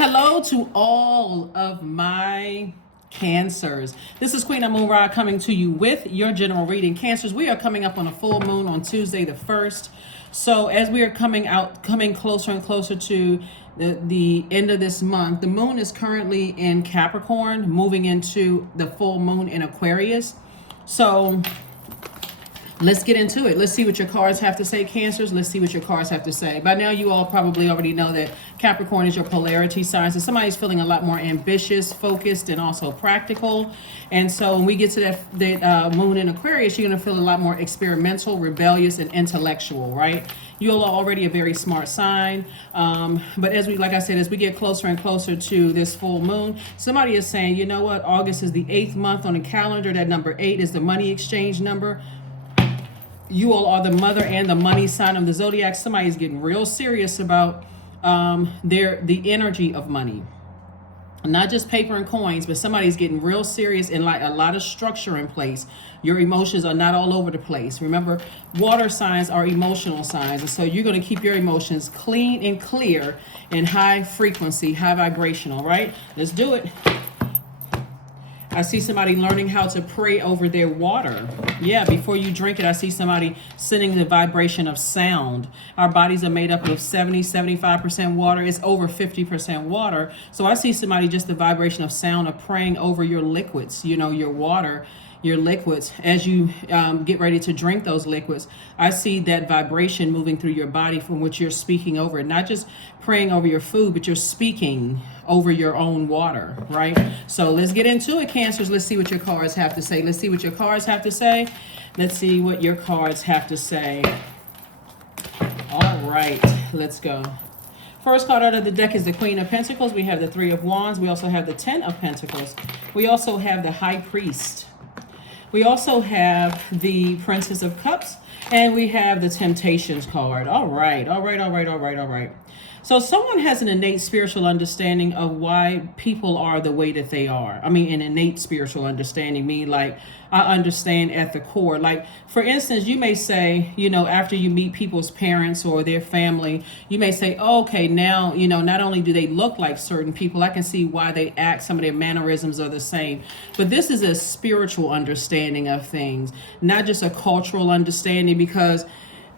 Hello to all of my Cancers. This is Queen Amun Ra coming to you with your general reading. Cancers, we are coming up on a full moon on Tuesday the 1st. So as we are coming closer and closer to the end of this month, the moon is currently in Capricorn, moving into the full moon in Aquarius. So let's get into it. Let's see what your cards have to say, Cancers. Let's see what your cards have to say. By now, you all probably already know that Capricorn is your polarity sign. So somebody's feeling a lot more ambitious, focused, and also practical. And so when we get to that moon in Aquarius, you're going to feel a lot more experimental, rebellious, and intellectual, right? You're already a very smart sign. But like I said, as we get closer and closer to this full moon, somebody is saying, you know what? August is the 8th month on the calendar. That number 8 is the money exchange number. You all are the mother and the money sign of the Zodiac. Somebody's getting real serious about the energy of money. Not just paper and coins, but somebody's getting real serious and like a lot of structure in place. Your emotions are not all over the place. Remember, water signs are emotional signs. And so you're going to keep your emotions clean and clear and high frequency, high vibrational, right? Let's do it. I see somebody learning how to pray over their water. Yeah, before you drink it, I see somebody sending the vibration of sound. Our bodies are made up of 75% water. It's over 50% water. So I see somebody just the vibration of sound of praying over your liquids, your water, your liquids. As you get ready to drink those liquids, I see that vibration moving through your body from which you're speaking over. Not just praying over your food, but you're speaking over your own water, right? So let's get into it, Cancers. Let's see what your cards have to say. Let's see what your cards have to say. Let's see what your cards have to say. All right, let's go. First card out of the deck is the Queen of Pentacles. We have the Three of Wands. We also have the Ten of Pentacles. We also have the High Priest. We also have the Princess of Cups, and we have the Temptations card. All right. So someone has an innate spiritual understanding of why people are the way that they are. I mean, an innate spiritual understanding, meaning like I understand at the core. Like, for instance, you may say, after you meet people's parents or their family, you may say, oh, okay, now, not only do they look like certain people, I can see why they act, some of their mannerisms are the same. But this is a spiritual understanding of things, not just a cultural understanding, because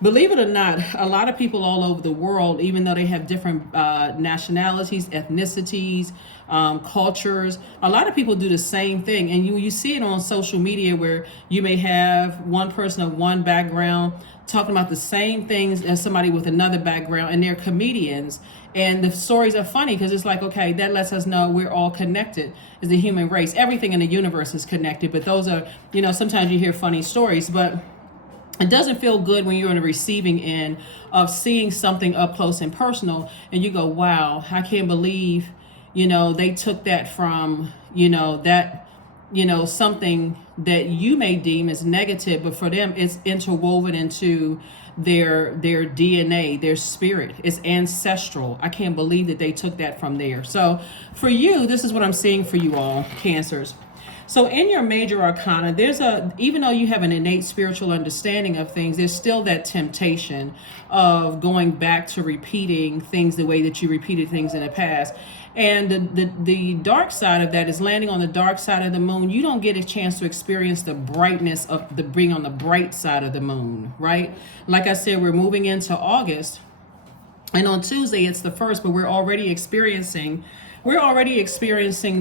believe it or not, a lot of people all over the world, even though they have different nationalities, ethnicities, cultures, a lot of people do the same thing. And you see it on social media where you may have one person of one background talking about the same things as somebody with another background, and they're comedians. And the stories are funny because it's like, okay, that lets us know we're all connected as the human race. Everything in the universe is connected. But those are, sometimes you hear funny stories, but it doesn't feel good when you're on the receiving end of seeing something up close and personal and you go, wow, I can't believe, they took that from, something that you may deem as negative, but for them it's interwoven into their DNA, their spirit. It's ancestral. I can't believe that they took that from there. So for you, this is what I'm seeing for you all, Cancers. So in your major arcana, even though you have an innate spiritual understanding of things, there's still that temptation of going back to repeating things the way that you repeated things in the past. And the dark side of that is landing on the dark side of the moon. You don't get a chance to experience the brightness of being on the bright side of the moon, right? Like I said, we're moving into August. And on Tuesday, it's the 1st, but we're already experiencing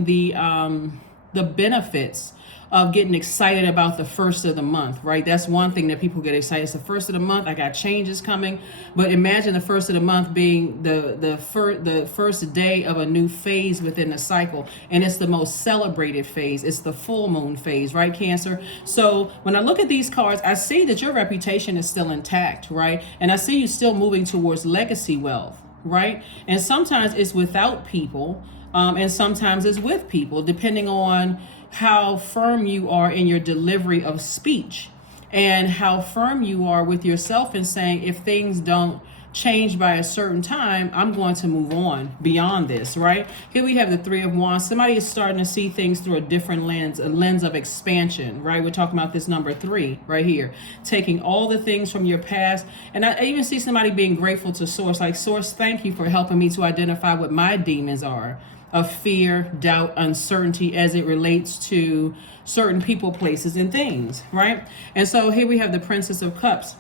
the benefits of getting excited about the 1st of the month, right? That's one thing that people get excited. It's the 1st of the month. I got changes coming. But imagine the 1st of the month being the first day of a new phase within the cycle. And it's the most celebrated phase. It's the full moon phase, right, Cancer? So when I look at these cards, I see that your reputation is still intact, right? And I see you still moving towards legacy wealth, right? And sometimes it's without people. And sometimes it's with people, depending on how firm you are in your delivery of speech and how firm you are with yourself in saying, if things don't changed by a certain time, I'm going to move on beyond this, right? Here we have the Three of Wands. Somebody is starting to see things through a different lens, a lens of expansion, right? We're talking about this number 3 right here, taking all the things from your past. And I even see somebody being grateful to Source, like, Source, thank you for helping me to identify what my demons are of fear, doubt, uncertainty as it relates to certain people, places, and things, right? And so here we have the Princess of Cups.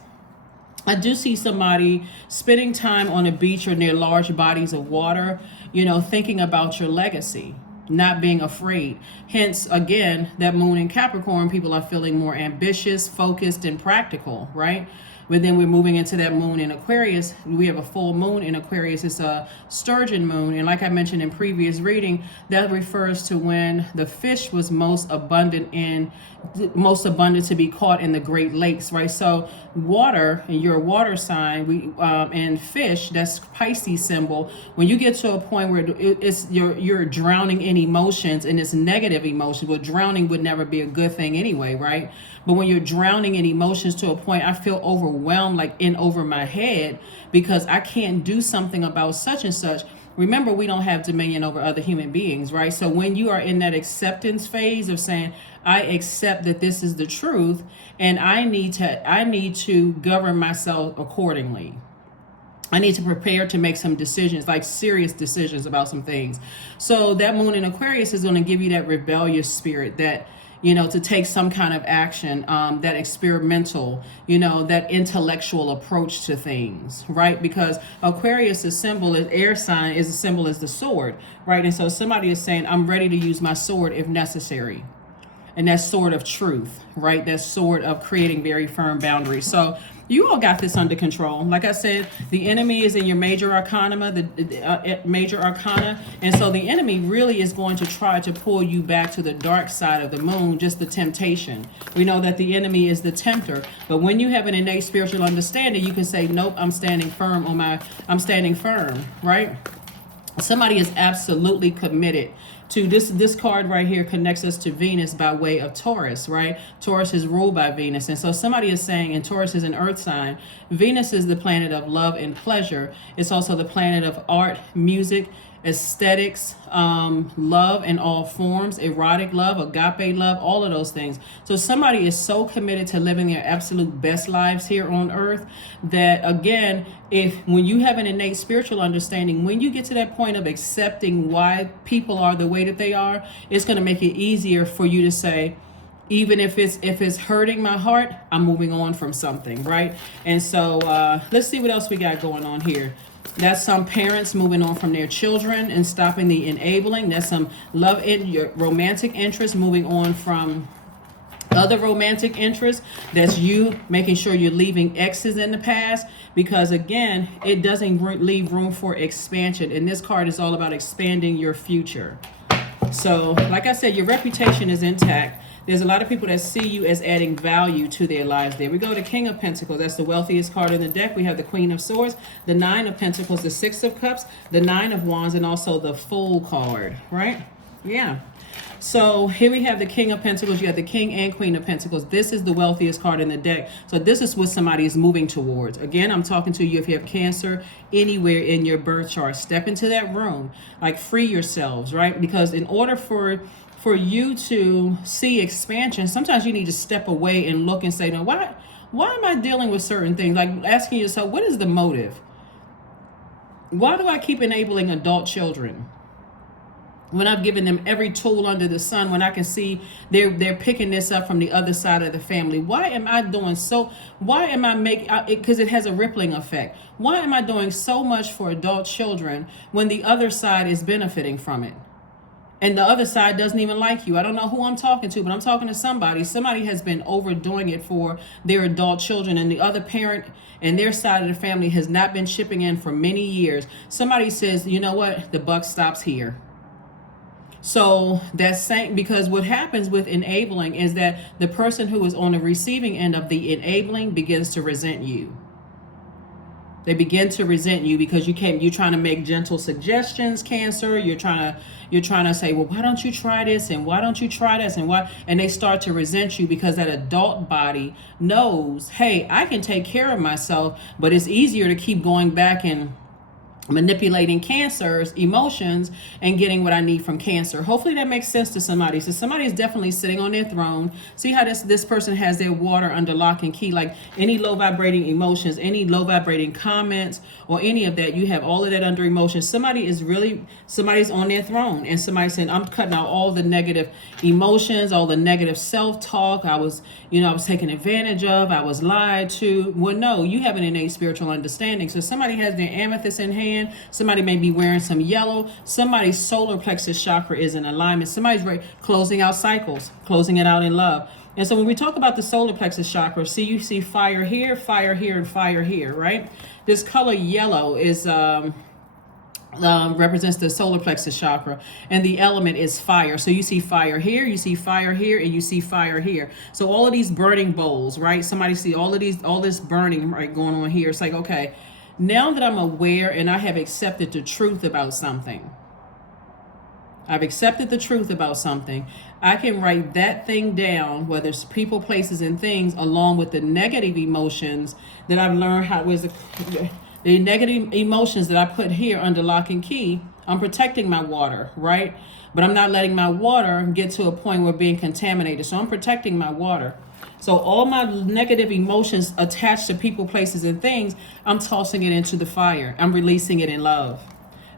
I do see somebody spending time on a beach or near large bodies of water, you know, thinking about your legacy, not being afraid. Hence, again, that moon in Capricorn, people are feeling more ambitious, focused, and practical, right? But then we're moving into that moon in Aquarius. We have a full moon in Aquarius. It's a sturgeon moon. And like I mentioned in previous reading, that refers to when the fish was most abundant to be caught in the Great Lakes, right? So water, and you're a water sign, and fish, that's Pisces symbol. When you get to a point where you're drowning in emotions, and it's negative emotions, well, drowning would never be a good thing anyway, right? But when you're drowning in emotions to a point, I feel overwhelmed, like in over my head, because I can't do something about such and such. Remember, we don't have dominion over other human beings, right? So when you are in that acceptance phase of saying, I accept that this is the truth, and I need to govern myself accordingly. I need to prepare to make some decisions, like serious decisions about some things. So that moon in Aquarius is going to give you that rebellious spirit, that, you know, to take some kind of action, that experimental, you know, that intellectual approach to things, right? Because Aquarius, the symbol is air sign, is a symbol is the sword, right? And so somebody is saying, I'm ready to use my sword if necessary. And that sword of truth, right? That sword of creating very firm boundaries. So you all got this under control. Like I said, the enemy is in your major arcana, major arcana. And so the enemy really is going to try to pull you back to the dark side of the moon, just the temptation. We know that the enemy is the tempter. But when you have an innate spiritual understanding, you can say, nope, I'm standing firm, right? Somebody is absolutely committed to this card right here connects us to Venus by way of Taurus, right? Taurus is ruled by Venus. And so somebody is saying, and Taurus is an earth sign, Venus is the planet of love and pleasure. It's also the planet of art, music, aesthetics, love in all forms, erotic love, agape love, all of those things. So somebody is so committed to living their absolute best lives here on earth that, again, when you have an innate spiritual understanding, when you get to that point of accepting why people are the way that they are, it's going to make it easier for you to say, even if it's hurting my heart, I'm moving on from something, right? And so let's see what else we got going on here. That's some parents moving on from their children and stopping the enabling. That's some love in your romantic interest, moving on from other romantic interests. That's you making sure you're leaving exes in the past, because again, it doesn't leave room for expansion. And this card is all about expanding your future. So like I said, your reputation is intact. There's a lot of people that see you as adding value to their lives. There we go, the King of Pentacles. That's the wealthiest card in the deck. We have the Queen of Swords, the Nine of Pentacles, the Six of Cups, the Nine of Wands, and also the Fool card, right? Yeah. So here we have the King of Pentacles. You have the King and Queen of Pentacles. This is the wealthiest card in the deck. So this is what somebody is moving towards. Again, I'm talking to you if you have Cancer anywhere in your birth chart. Step into that room, like free yourselves, right? Because in order for you to see expansion, sometimes you need to step away and look and say, no, why am I dealing with certain things? Like asking yourself, what is the motive? Why do I keep enabling adult children when I've given them every tool under the sun, when I can see they're picking this up from the other side of the family? Why am I doing so? Why am I making it? Because it has a rippling effect. Why am I doing so much for adult children when the other side is benefiting from it? And the other side doesn't even like you. I don't know who I'm talking to, but I'm talking to somebody. Somebody has been overdoing it for their adult children, and the other parent and their side of the family has not been chipping in for many years. Somebody says, you know what? The buck stops here. So that's saying, because what happens with enabling is that the person who is on the receiving end of the enabling begins to resent you. They begin to resent you because you're trying to make gentle suggestions, Cancer. You're trying to say, well, why don't you try this, and why don't you try this, and they start to resent you because that adult body knows, hey, I can take care of myself, but it's easier to keep going back and manipulating Cancer's emotions and getting what I need from Cancer. Hopefully that makes sense to somebody. So somebody is definitely sitting on their throne. See how this person has their water under lock and key. Like any low vibrating emotions, any low vibrating comments, or any of that, you have all of that under emotion. Somebody's on their throne, and somebody's saying, I'm cutting out all the negative emotions, all the negative self-talk. I was taken advantage of. I was lied to. Well, no, you have an innate spiritual understanding. So somebody has their amethyst in hand. Somebody may be wearing some yellow. Somebody's solar plexus chakra is in alignment. Somebody's closing out cycles, closing it out in love. And so when we talk about the solar plexus chakra, you see fire here, and fire here, right? This color yellow is represents the solar plexus chakra, and the element is fire. So you see fire here, you see fire here, and you see fire here. So all of these burning bowls, right? Somebody see all this burning right going on here. It's like, okay, now that I'm aware and I have accepted the truth about something, I can write that thing down, whether it's people, places, and things, along with the negative emotions that I've learned the negative emotions that I put here under lock and key. I'm protecting my water, right? But I'm not letting my water get to a point where being contaminated. So I'm protecting my water. So all my negative emotions attached to people, places, and things, I'm tossing it into the fire. I'm releasing it in love.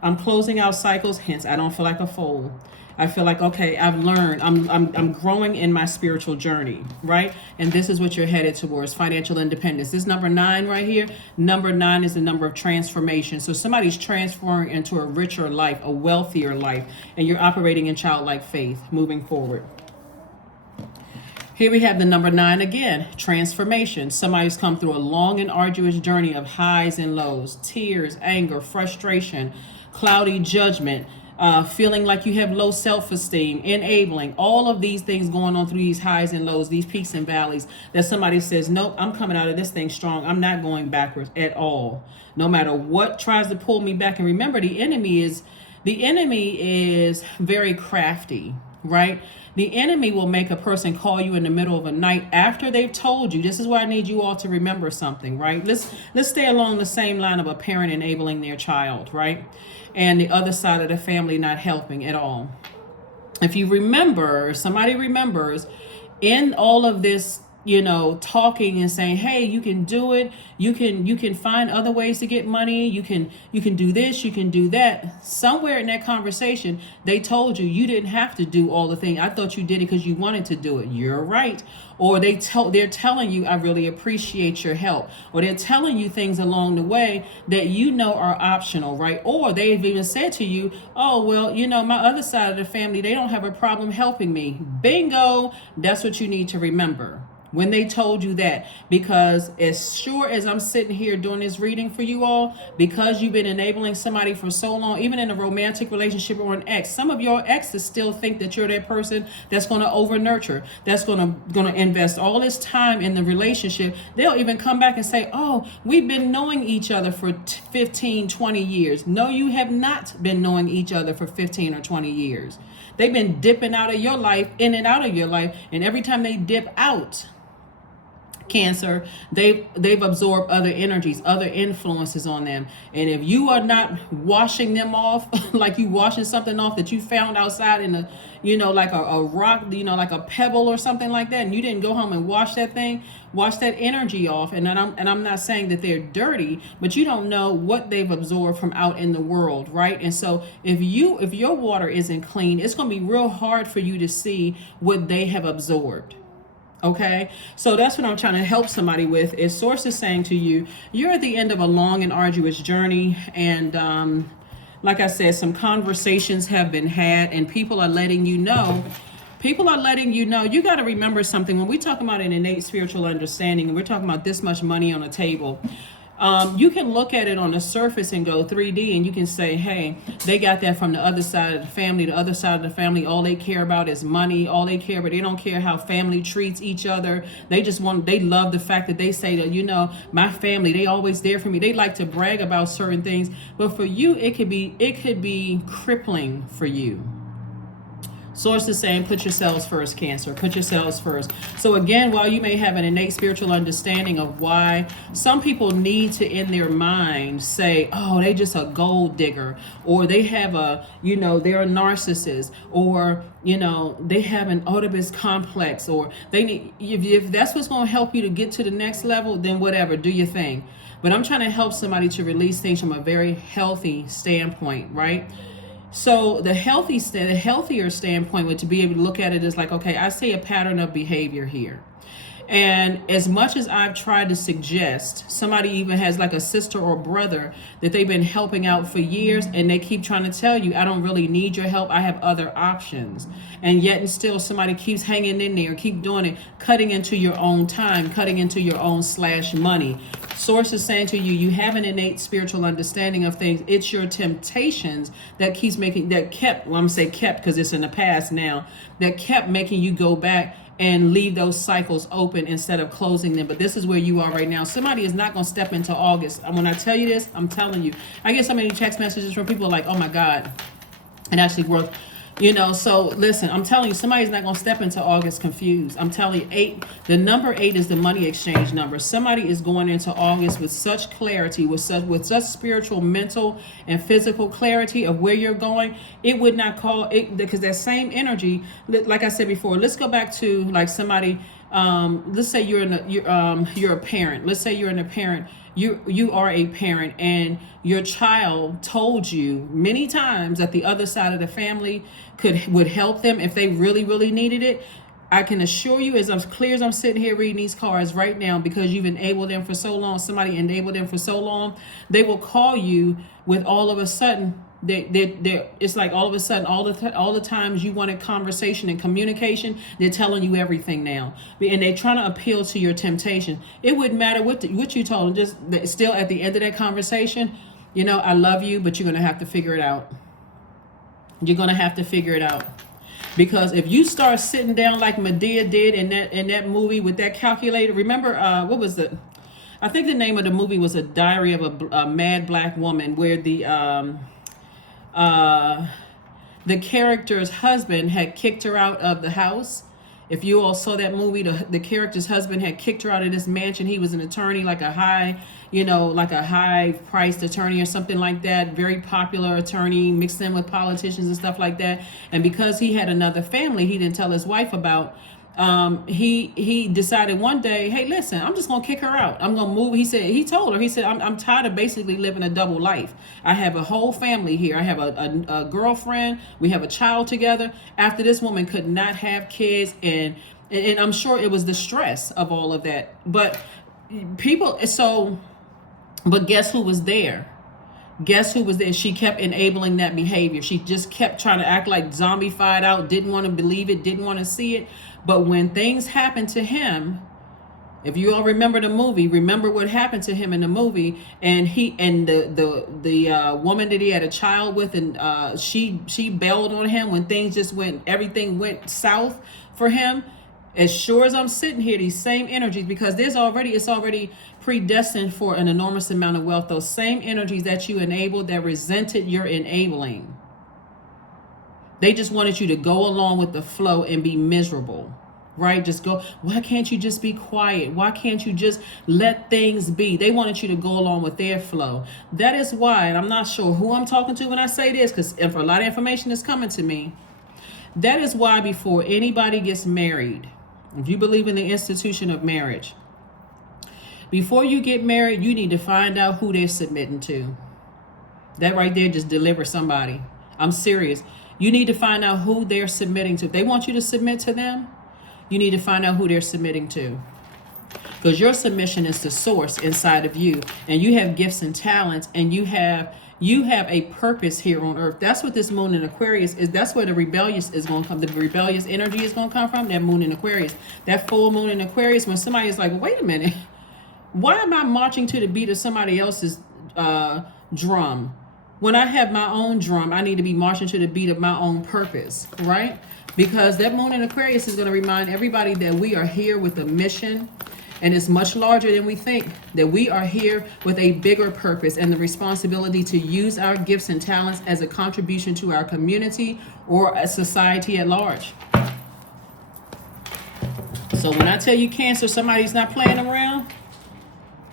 I'm closing out cycles, hence I don't feel like a fool. I feel like, okay, I've learned. I'm growing in my spiritual journey, right? And this is what you're headed towards, financial independence. This number 9 right here, number 9 is the number of transformation. So somebody's transforming into a richer life, a wealthier life, and you're operating in childlike faith moving forward. Here we have the number 9 again, transformation. Somebody's come through a long and arduous journey of highs and lows, tears, anger, frustration, cloudy judgment, feeling like you have low self-esteem, enabling, all of these things going on through these highs and lows, these peaks and valleys, that somebody says, nope, I'm coming out of this thing strong. I'm not going backwards at all. No matter what tries to pull me back. And remember, the enemy is very crafty, right? The enemy will make a person call you in the middle of a night after they've told you. This is where I need you all to remember something, right? Let's stay along the same line of a parent enabling their child, right? And the other side of the family not helping at all. If you remember, somebody remembers, in all of this, talking and saying, hey, you can do it. You can find other ways to get money. You can do this, you can do that. Somewhere in that conversation, they told you didn't have to do all the things. I thought you did it because you wanted to do it. You're right. Or they're telling you, I really appreciate your help. Or they're telling you things along the way that are optional, right? Or they've even said to you, oh, well, my other side of the family, they don't have a problem helping me. Bingo. That's what you need to remember when they told you that. Because as sure as I'm sitting here doing this reading for you all, because you've been enabling somebody for so long, even in a romantic relationship or an ex, some of your exes still think that you're that person that's going to over nurture, that's going to invest all this time in the relationship. They'll even come back and say, oh, we've been knowing each other for 15, 20 years. No, you have not been knowing each other for 15 or 20 years. They've been dipping out of your life, in and out of your life. And every time they dip out, Cancer, they've absorbed other energies, other influences on them. And if you are not washing them off, like you washing something off that you found outside in a, like a rock, like a pebble or something like that, and you didn't go home and wash that energy off. And I'm not saying that they're dirty, but you don't know what they've absorbed from out in the world, right? And so if your water isn't clean, it's going to be real hard for you to see what they have absorbed. Okay, so that's what I'm trying to help somebody with, is Source is saying to you, you're at the end of a long and arduous journey. And like I said, some conversations have been had, and people are letting you know, you got to remember something. When we talk about an innate spiritual understanding, and we're talking about this much money on a table, You can look at it on the surface and go 3D, and you can say, hey, they got that from the other side of the family. The other side of the family, all they care about is money. All they care about, they don't care how family treats each other. They love the fact that they say that, my family, they always there for me. They like to brag about certain things. But for you, it could be crippling for you. Source is saying, put yourselves first, Cancer. Put yourselves first. So again, while you may have an innate spiritual understanding of why some people need to, in their mind, say, oh, they just a gold digger, or they have they're a narcissist, or, they have an Oedipus complex, or they need, if that's what's going to help you to get to the next level, then whatever, do your thing. But I'm trying to help somebody to release things from a very healthy standpoint, right? So the healthier standpoint would to be able to look at it as like, okay, I see a pattern of behavior here. And as much as I've tried to suggest, somebody even has like a sister or brother that they've been helping out for years, and they keep trying to tell you, I don't really need your help, I have other options. And yet and still somebody keeps hanging in there, keep doing it, cutting into your own time, cutting into your own /money. Source is saying to you, you have an innate spiritual understanding of things. It's your temptations that kept because it's in the past now, that kept making you go back and leave those cycles open instead of closing them. But this is where you are right now. Somebody is not going to step into August. And when I tell you this, I'm telling you. I get so many text messages from people like, oh my God, it actually worked. So listen, I'm telling you, somebody's not going to step into August confused. I'm telling you, the number 8 is the money exchange number. Somebody is going into August with such clarity, with such spiritual, mental, and physical clarity of where you're going. It would not call it, because that same energy, like I said before, let's go back to like somebody, let's say you're a parent. Let's say you're in a parent. You are a parent, and your child told you many times that the other side of the family would help them if they really, really needed it. I can assure you, as clear as I'm sitting here reading these cards right now, because you've enabled them for so long, somebody enabled them for so long, they will call you with all of a sudden. It's like all of a sudden, all the times you wanted conversation and communication, they're telling you everything now, and they're trying to appeal to your temptation. It wouldn't matter what you told them. Just still at the end of that conversation, I love you, but you're gonna have to figure it out. You're gonna have to figure it out, because if you start sitting down like Medea did in that movie with that calculator. Remember, what was it? I think the name of the movie was A Diary of a Mad Black Woman, where the character's husband had kicked her out of the house. If you all saw that movie, the character's husband had kicked her out of this mansion. He was an attorney, like a high priced attorney or something like that. Very popular attorney, mixed in with politicians and stuff like that. And because he had another family he didn't tell his wife about, he decided one day, hey, listen, I'm just gonna kick her out. I'm gonna move. He told her, I'm tired of basically living a double life. I have a whole family here. I have a girlfriend. We have a child together. After this woman could not have kids, and I'm sure it was the stress of all of that. But guess who was there? Guess who was there? She kept enabling that behavior. She just kept trying to act like zombified out, didn't want to believe it, didn't want to see it. But when things happened to him, if you all remember the movie, remember what happened to him in the movie, and the woman that he had a child with, and she bailed on him when everything went south for him. As sure as I'm sitting here, these same energies, because it's already predestined for an enormous amount of wealth. Those same energies that you enabled, that resented your enabling, they just wanted you to go along with the flow and be miserable, right? Just go. Why can't you just be quiet? Why can't you just let things be? They wanted you to go along with their flow. That is why, and I'm not sure who I'm talking to when I say this, because a lot of information is coming to me. That is why before anybody gets married, if you believe in the institution of marriage, before you get married, you need to find out who they're submitting to. That right there just delivers somebody. I'm serious. You need to find out who they're submitting to. If they want you to submit to them, you need to find out who they're submitting to. Because your submission is the source inside of you. And you have gifts and talents, and you have a purpose here on earth. That's what this moon in Aquarius is. That's where the rebellious is going to come. The rebellious energy is going to come from, that moon in Aquarius. That full moon in Aquarius, when somebody is like, well, wait a minute. Why am I marching to the beat of somebody else's drum? When I have my own drum, I need to be marching to the beat of my own purpose, right? Because that moon in Aquarius is going to remind everybody that we are here with a mission, and it's much larger than we think, that we are here with a bigger purpose and the responsibility to use our gifts and talents as a contribution to our community or a society at large. So when I tell you, Cancer, somebody's not playing around,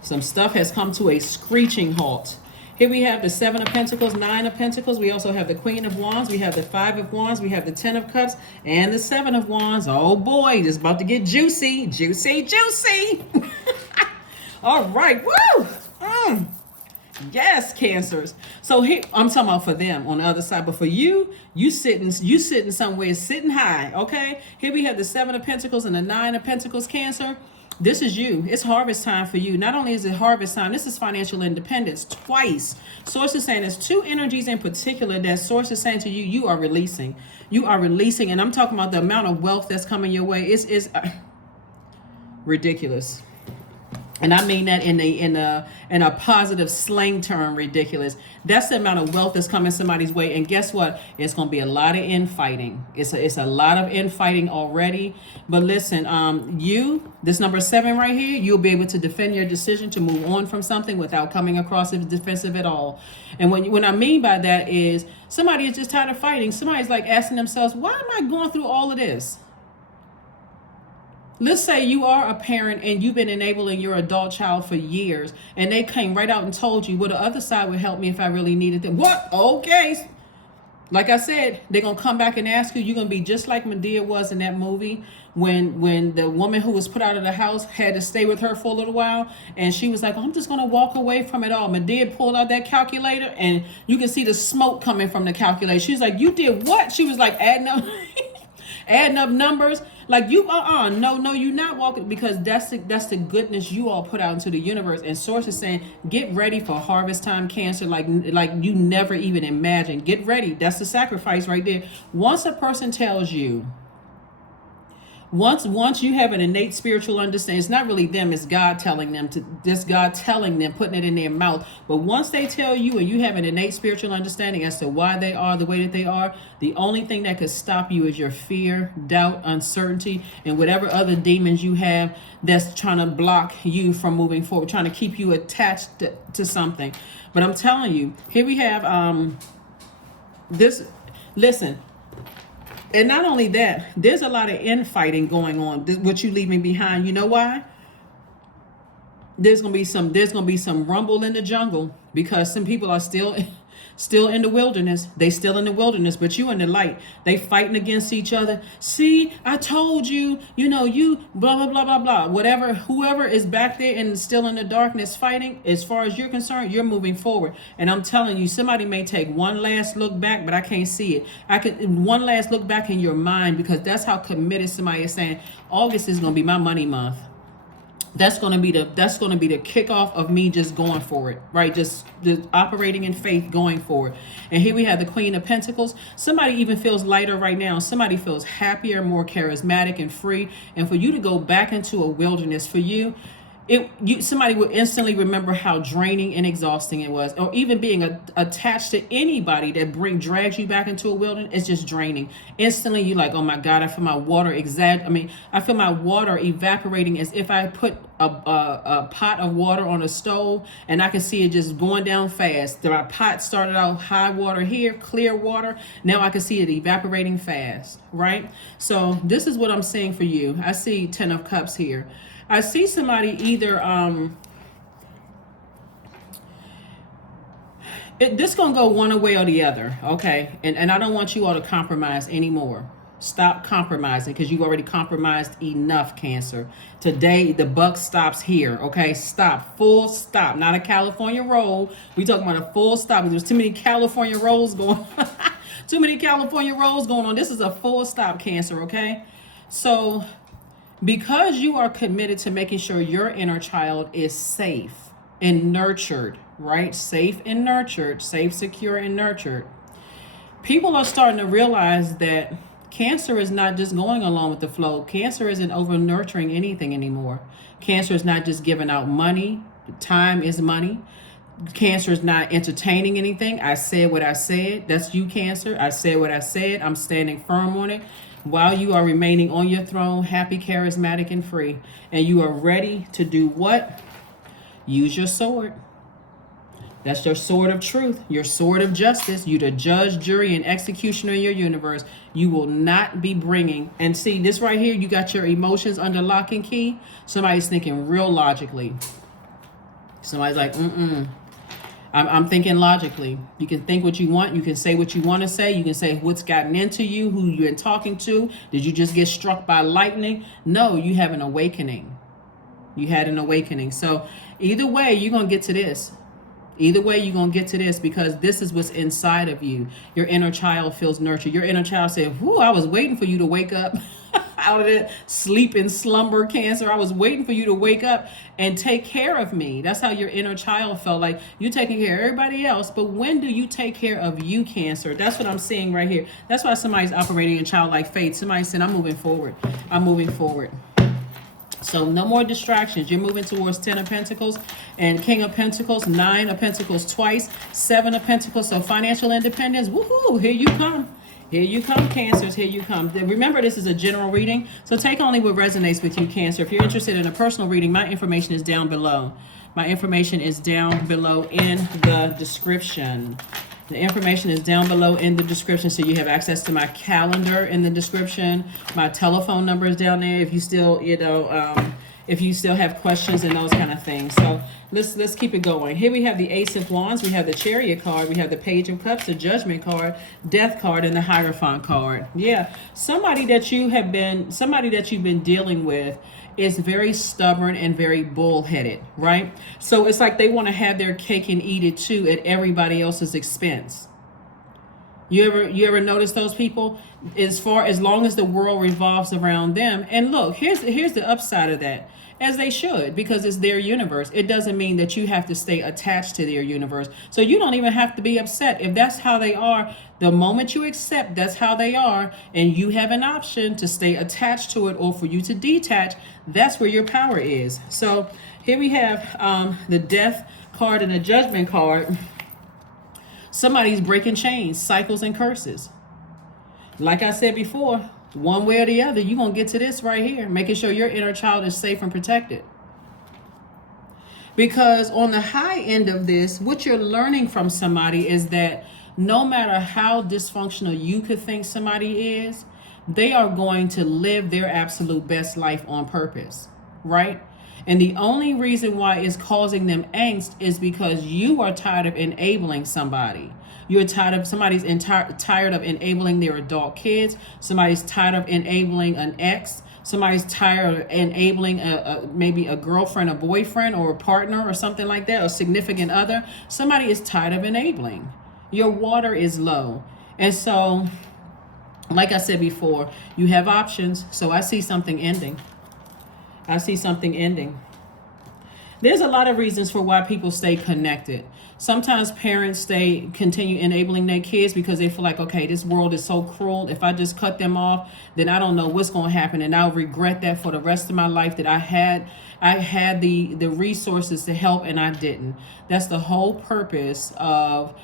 some stuff has come to a screeching halt. Here we have the Seven of Pentacles, Nine of Pentacles. We also have the Queen of Wands. We have the Five of Wands. We have the Ten of Cups and the Seven of Wands. Oh boy, it's about to get juicy, juicy, juicy. All right, woo! Yes, Cancers. So here, I'm talking about for them on the other side, but for you, you sitting somewhere, sitting high. Okay. Here we have the Seven of Pentacles and the Nine of Pentacles, Cancer. This is you. It's harvest time for you. Not only is it harvest time, this is financial independence twice. Source is saying there's two energies in particular that Source is saying to you, you are releasing. You are releasing, and I'm talking about the amount of wealth that's coming your way. It's ridiculous. And I mean that in a positive slang term, ridiculous. That's the amount of wealth that's coming somebody's way. And guess what? It's going to be a lot of infighting. It's a lot of infighting already. But listen, this number 7 right here, you'll be able to defend your decision to move on from something without coming across as defensive at all. And what I mean by that is somebody is just tired of fighting. Somebody's like asking themselves, why am I going through all of this? Let's say you are a parent and you've been enabling your adult child for years, and they came right out and told you, well, the other side would help me if I really needed them. What? Okay. Like I said, they're going to come back and ask you. You're going to be just like Medea was in that movie when the woman who was put out of the house had to stay with her for a little while. And she was like, I'm just going to walk away from it all. Medea pulled out that calculator, and you can see the smoke coming from the calculator. She's like, you did what? She was like adding up, adding up numbers. Like you, no, you're not walking, because that's the goodness you all put out into the universe. And Source is saying, get ready for harvest time, Cancer, like you never even imagined. Get ready. That's the sacrifice right there. Once a person tells you, once you have an innate spiritual understanding, it's not really them, it's God telling them to, this God telling them, putting it in their mouth. But once they tell you and you have an innate spiritual understanding as to why they are the way that they are, the only thing that could stop you is your fear, doubt, uncertainty, and whatever other demons you have that's trying to block you from moving forward, trying to keep you attached to something. But I'm telling you, here we have this. Listen. And not only that, there's a lot of infighting going on. What you leaving behind, you know why? There's gonna be some rumble in the jungle, because some people are still in the wilderness. They still in the wilderness, but you in the light. They fighting against each other. See, I told you, you blah blah blah blah blah. Whatever, whoever is back there and still in the darkness fighting, as far as you're concerned, you're moving forward. And I'm telling you, somebody may take one last look back, but I can't see it. I could one last look back in your mind, because that's how committed somebody is saying, August is gonna be my money month. That's going to be the kickoff of me just going for it, right? Just operating in faith, going for it. And here we have the Queen of Pentacles. Somebody even feels lighter right now. Somebody feels happier, more charismatic and free. And for you to go back into a wilderness, for you, somebody would instantly remember how draining and exhausting it was. Or even being attached to anybody that drags you back into a wilderness, it's just draining. Instantly, you're like, oh my God, I feel my water I feel my water evaporating, as if I put a pot of water on a stove and I can see it just going down fast. My pot started out high water here, clear water. Now I can see it evaporating fast, right? So this is what I'm saying for you. I see 10 of Cups here. I see somebody either, this going to go one way or the other, okay? And I don't want you all to compromise anymore. Stop compromising, because you've already compromised enough, Cancer. Today, the buck stops here, okay? Stop. Full stop. Not a California roll. We're talking about a full stop. There's too many California rolls going on. Too many California rolls going on. This is a full stop, Cancer, okay? So because you are committed to making sure your inner child is safe and nurtured, right? Safe and nurtured, safe, secure, and nurtured. People are starting to realize that Cancer is not just going along with the flow. Cancer isn't over nurturing anything anymore. Cancer is not just giving out money. Time is money. Cancer is not entertaining anything. I said what I said. That's you, Cancer. I said what I said. I'm standing firm on it. While you are remaining on your throne, happy, charismatic, and free. And you are ready to do what? Use your sword. That's your sword of truth, your sword of justice. You the judge, jury, and executioner in your universe. You will not be bringing. And see, this right here, you got your emotions under lock and key. Somebody's thinking real logically. Somebody's like, I'm thinking logically. You can think what you want. You can say what you want to say. You can say what's gotten into you, who you've been talking to. Did you just get struck by lightning? No, you have an awakening. You had an awakening. So either way, you're going to get to this. Either way, you're going to get to this, because this is what's inside of you. Your inner child feels nurtured. Your inner child said, whoo, I was waiting for you to wake up out of that sleep and slumber, Cancer. I was waiting for you to wake up and take care of me. That's how your inner child felt, like you're taking care of everybody else. But when do you take care of you, Cancer? That's what I'm seeing right here. That's why somebody's operating in childlike faith. Somebody said, I'm moving forward. I'm moving forward. So no more distractions. You're moving towards 10 of Pentacles and King of Pentacles, 9 of Pentacles twice, 7 of Pentacles. So financial independence. Woohoo! Here you come. Here you come, Cancers. Here you come. Remember, this is a general reading, so take only what resonates with you, Cancer. If you're interested in a personal reading, my information is down below. My information is down below in the description. The information is down below in the description, so you have access to my calendar in the description. My telephone number is down there if you still, if you still have questions and those kind of things. So let's keep it going. Here we have the Ace of Wands, we have the Chariot card, we have the Page of Cups, the Judgment card, Death card, and the Hierophant card. Yeah, somebody that you've been dealing with is very stubborn and very bullheaded, right? So it's like they want to have their cake and eat it too at everybody else's expense. You ever notice those people? As long as the world revolves around them. And look, here's the upside of that. As they should, because it's their universe. It doesn't mean that you have to stay attached to their universe. So you don't even have to be upset. If that's how they are, the moment you accept that's how they are, and you have an option to stay attached to it or for you to detach, that's where your power is. So here we have the Death card and the Judgment card. Somebody's breaking chains, cycles, and curses. Like I said before, one way or the other, you're going to get to this right here, making sure your inner child is safe and protected. Because on the high end of this, what you're learning from somebody is that no matter how dysfunctional you could think somebody is, they are going to live their absolute best life on purpose, right? And the only reason why it's causing them angst is because you are tired of enabling somebody. You're tired of enabling their adult kids. Somebody's tired of enabling an ex. Somebody's tired of enabling maybe a girlfriend, a boyfriend, or a partner or something like that, a significant other. Somebody is tired of enabling. Your water is low. And so, like I said before, you have options. So I see something ending. I see something ending. There's a lot of reasons for why people stay connected. Sometimes parents continue enabling their kids because they feel like, okay, this world is so cruel. If I just cut them off, then I don't know what's going to happen. And I'll regret that for the rest of my life, that I had the resources to help and I didn't. That's the whole purpose of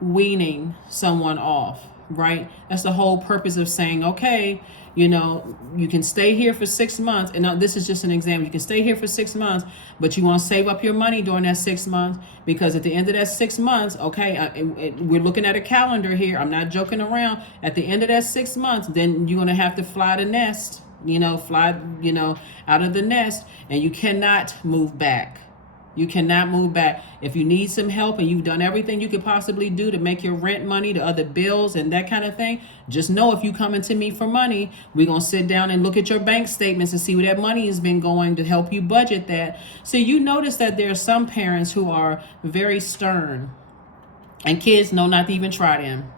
weaning someone off, right? That's the whole purpose of saying, okay, you can stay here for 6 months. And this is just an example. You can stay here for 6 months, but you want to save up your money during that 6 months, because at the end of that 6 months, okay, we're looking at a calendar here. I'm not joking around. At the end of that 6 months, then you're going to have to fly the nest, out of the nest, and you cannot move back. You cannot move back. If you need some help and you've done everything you could possibly do to make your rent money, the other bills and that kind of thing, just know if you coming to me for money, we're going to sit down and look at your bank statements and see where that money has been going to help you budget that. So you notice that there are some parents who are very stern and kids know not to even try them.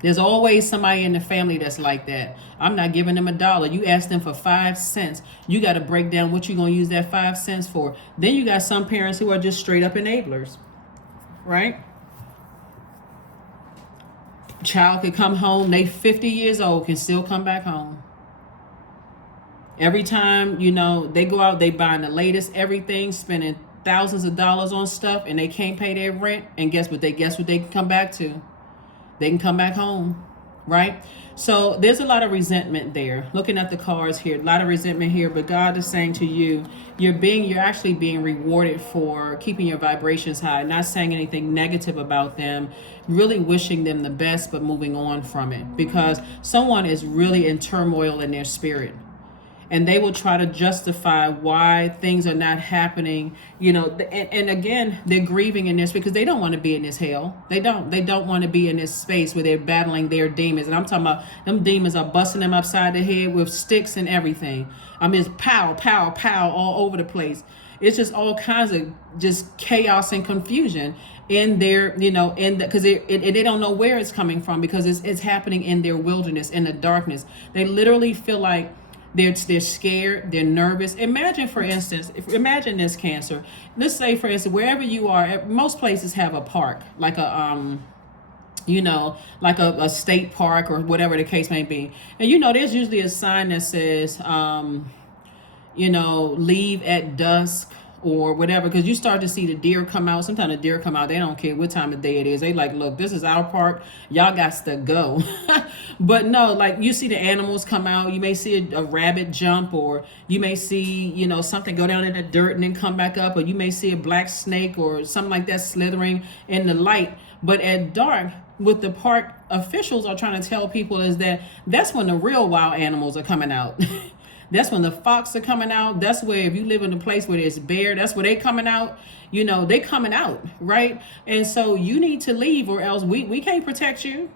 There's always somebody in the family that's like that. I'm not giving them $1. You ask them for 5 cents. You got to break down what you're going to use that 5 cents for. Then you got some parents who are just straight up enablers, right? Child could come home, they 50 years old, can still come back home. Every time, you know, they go out, they buying the latest everything, spending thousands of dollars on stuff, and they can't pay their rent. And guess what they can come back to? They can come back home, right? So there's a lot of resentment there. Looking at the cards here, a lot of resentment here, but God is saying to you, you're actually being rewarded for keeping your vibrations high, not saying anything negative about them, really wishing them the best, but moving on from it, because someone is really in turmoil in their spirit. And they will try to justify why things are not happening, you know, and again, they're grieving in this because they don't want to be in this hell. They don't want to be in this space where they're battling their demons. And I'm talking about them demons are busting them upside the head with sticks and everything. I mean, it's pow, pow, pow all over the place. It's just all kinds of just chaos and confusion in their, you know, because they don't know where it's coming from, because it's happening in their wilderness, in the darkness. They literally feel like they're scared, they're nervous. Imagine, for instance, imagine this, Cancer. Let's say, for instance, wherever you are, most places have a park, like a you know, like a state park or whatever the case may be. And you know, there's usually a sign that says, you know, leave at dusk or whatever, because you start to see the deer come out. Sometimes the deer come out, they don't care what time of day it is. They like, look, this is our park, y'all got to go. But no, like, you see the animals come out. You may see a rabbit jump, or you may see, you know, something go down in the dirt and then come back up, or you may see a black snake or something like that slithering in the light. But at dark, what the park officials are trying to tell people is that's when the real wild animals are coming out. That's when the fox are coming out. That's where, if you live in a place where there's bear, that's where they coming out. You know, they coming out, right? And so you need to leave, or else we can't protect you.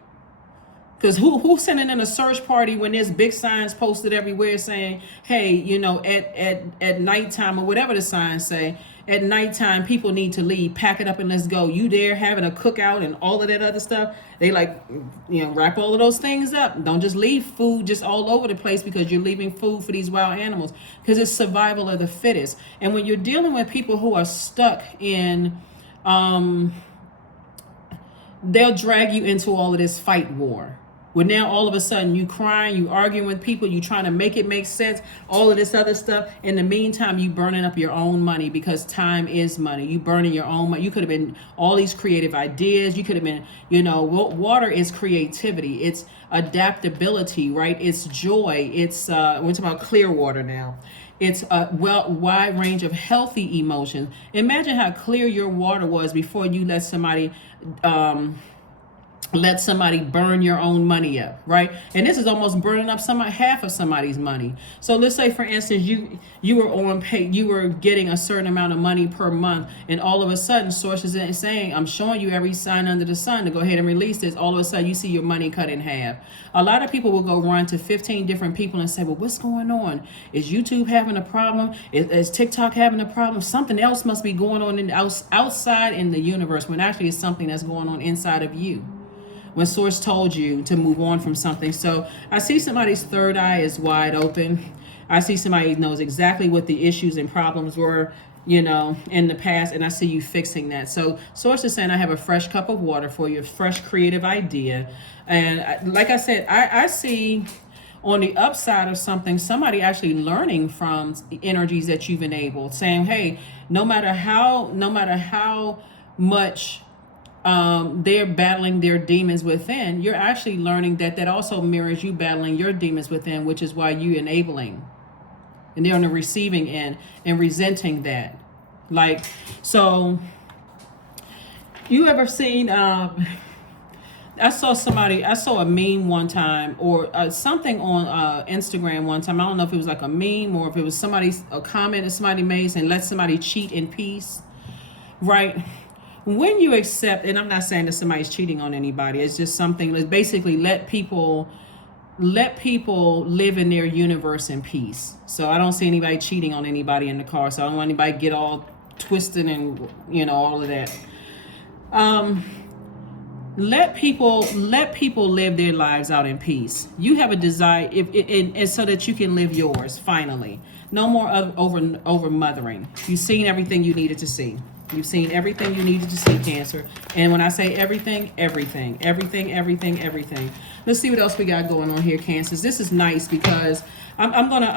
Because who's sending in a search party when there's big signs posted everywhere saying, hey, you know, at nighttime, or whatever the signs say, at nighttime, people need to leave, pack it up and let's go. You there having a cookout and all of that other stuff. They like, you know, wrap all of those things up. Don't just leave food just all over the place because you're leaving food for these wild animals, because it's survival of the fittest. And when you're dealing with people who are stuck in, they'll drag you into all of this fight war. Well, now all of a sudden you crying, you arguing with people, you trying to make it make sense, all of this other stuff. In the meantime, you burning up your own money, because time is money. You burning your own money. You could have been all these creative ideas. You could have been, you know, water is creativity. It's adaptability, right? It's joy. It's, we're talking about clear water now. It's a wide range of healthy emotions. Imagine how clear your water was before you let somebody burn your own money up, right? And this is almost burning up half of somebody's money. So let's say, for instance, you were on pay, you were getting a certain amount of money per month, and all of a sudden, sources are saying, I'm showing you every sign under the sun to go ahead and release this. All of a sudden, you see your money cut in half. A lot of people will go run to 15 different people and say, well, what's going on? Is YouTube having a problem? Is TikTok having a problem? Something else must be going on outside in the universe, when actually it's something that's going on inside of you, when source told you to move on from something. So I see somebody's third eye is wide open. I see somebody knows exactly what the issues and problems were, you know, in the past, and I see you fixing that. So source is saying, I have a fresh cup of water for you, a fresh creative idea. And like I said, I see on the upside of something, somebody actually learning from energies that you've enabled, saying, hey, no matter how much they're battling their demons within, you're actually learning that also mirrors you battling your demons within, which is why you enabling, and they're on the receiving end and resenting that. Like, so you ever seen I saw a meme one time, or something on Instagram one time. I don't know if it was like a meme or if it was a comment that somebody made saying, let somebody cheat in peace, right? When you accept, and I'm not saying that somebody's cheating on anybody, it's just something that basically let people live in their universe in peace. So I don't see anybody cheating on anybody in the car. So I don't want anybody to get all twisted and, you know, all of that. Let people live their lives out in peace. You have a desire, and so that you can live yours finally. No more over mothering. You've seen everything you needed to see. You've seen everything you needed to see, Cancer. And when I say everything, everything, everything, everything, everything. Let's see what else we got going on here, Cancers. This is nice because I'm going to,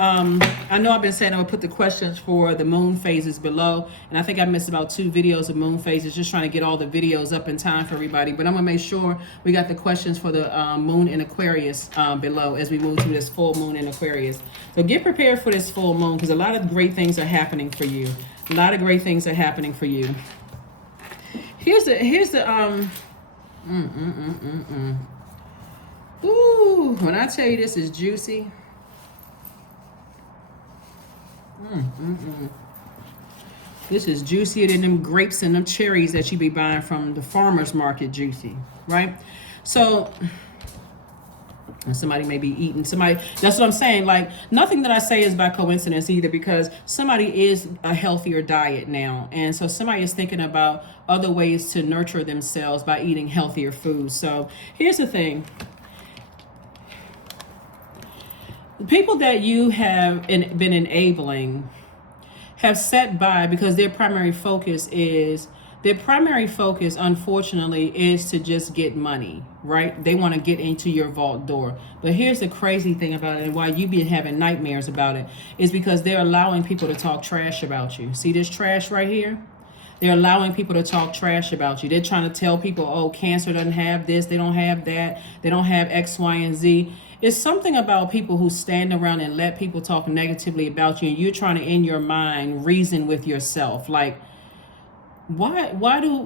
I know I've been saying I would put the questions for the moon phases below. And I think I missed about 2 videos of moon phases, just trying to get all the videos up in time for everybody. But I'm going to make sure we got the questions for the moon in Aquarius below as we move through this full moon in Aquarius. So get prepared for this full moon because a lot of great things are happening for you. A lot of great things are happening for you. Ooh, when I tell you this is juicy. This is juicier than them grapes and them cherries that you be buying from the farmer's market juicy, right? So somebody may be eating somebody. That's what I'm saying. Like, nothing that I say is by coincidence either, because somebody is a healthier diet now. And so somebody is thinking about other ways to nurture themselves by eating healthier food. So here's the thing. The people that you have been enabling have sat by because their primary focus, unfortunately, is to just get money, right? They want to get into your vault door. But here's the crazy thing about it, and why you be having nightmares about it, is because they're allowing people to talk trash about you. See this trash right here? They're allowing people to talk trash about you. They're trying to tell people, oh, Cancer doesn't have this, they don't have that, they don't have X, Y, and Z. It's something about people who stand around and let people talk negatively about you, and you're trying to, in your mind, reason with yourself. Like, why do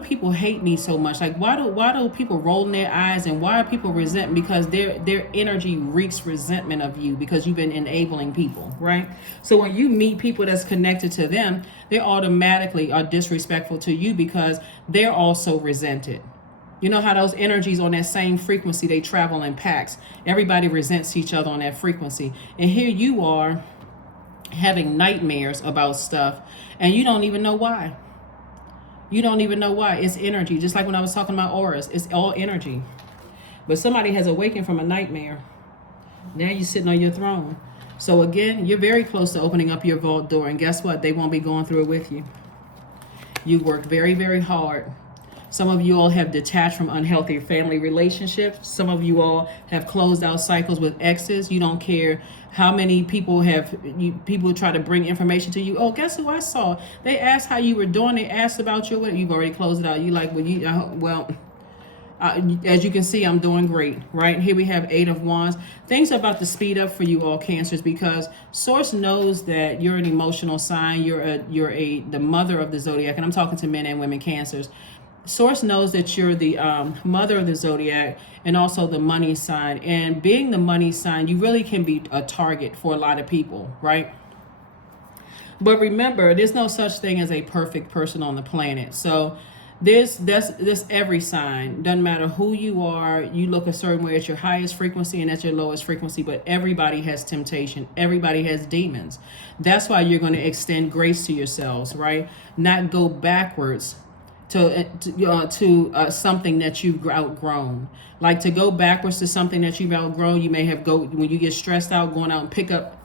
people hate me so much? Like, why do people roll in their eyes, and why are people resent? Because their energy reeks resentment of you because you've been enabling people, right? So when you meet people that's connected to them, they automatically are disrespectful to you because they're also resented. You know how those energies on that same frequency, they travel in packs. Everybody resents each other on that frequency. And here you are having nightmares about stuff, and you don't even know why. You don't even know why. It's energy. Just like when I was talking about auras, it's all energy. But somebody has awakened from a nightmare. Now you're sitting on your throne. So again, you're very close to opening up your vault door, and guess what? They won't be going through it with you. You worked very, very hard. Some of you all have detached from unhealthy family relationships. Some of you all have closed out cycles with exes. You don't care how many people people try to bring information to you. Oh, guess who I saw? They asked how you were doing. They asked about you. You've already closed it out. You like, as you can see, I'm doing great, right? Here we have 8 of Wands. Things are about to speed up for you all, Cancers, because Source knows that you're an emotional sign. You're the mother of the Zodiac, and I'm talking to men and women, Cancers. Source knows that you're the mother of the Zodiac and also the money sign. And being the money sign, you really can be a target for a lot of people, right? But remember, there's no such thing as a perfect person on the planet. So this every sign. Doesn't matter who you are. You look a certain way at your highest frequency and at your lowest frequency. But everybody has temptation. Everybody has demons. That's why you're going to extend grace to yourselves, right? Not go backwards to something that you've outgrown. Like, to go backwards to something that you've outgrown, you may have when you get stressed out, going out and pick up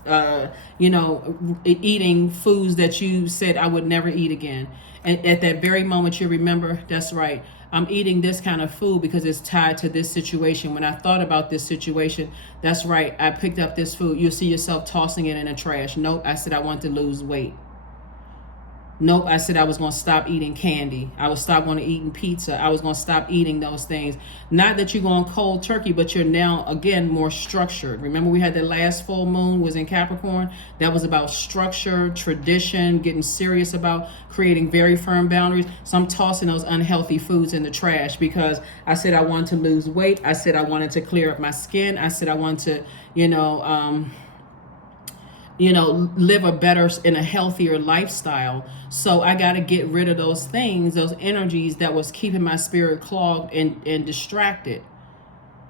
eating foods that you said I would never eat again. And at that very moment you remember, that's right, I'm eating this kind of food because it's tied to this situation. When I thought about this situation, that's right, I picked up this food. You'll see yourself tossing it in the trash. Nope, I said I want to lose weight. Nope, I said I was going to stop eating candy. I would stop going to eating pizza. I was going to stop eating those things. Not that you're going cold turkey, but you're now, again, more structured. Remember we had the last full moon was in Capricorn? That was about structure, tradition, getting serious about creating very firm boundaries. So I'm tossing those unhealthy foods in the trash because I said I wanted to lose weight. I said I wanted to clear up my skin. I said I wanted to, live a better and a healthier lifestyle. So I got to get rid of those things, those energies that was keeping my spirit clogged and distracted.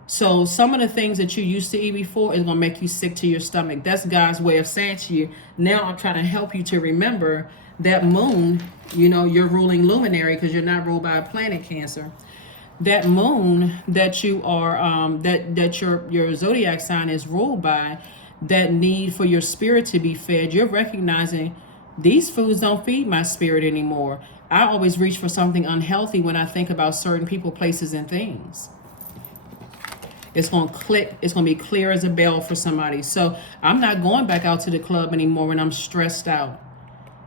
So some of the things that you used to eat before is going to make you sick to your stomach. That's God's way of saying to you, now I'm trying to help you to remember that moon, you're ruling luminary because you're not ruled by a planet, Cancer. That moon that you are, that your zodiac sign is ruled by, that need for your spirit to be fed, you're recognizing these foods don't feed my spirit anymore. I always reach for something unhealthy when I think about certain people, places, and things. It's going to click. It's going to be clear as a bell for somebody. So I'm not going back out to the club anymore when I'm stressed out.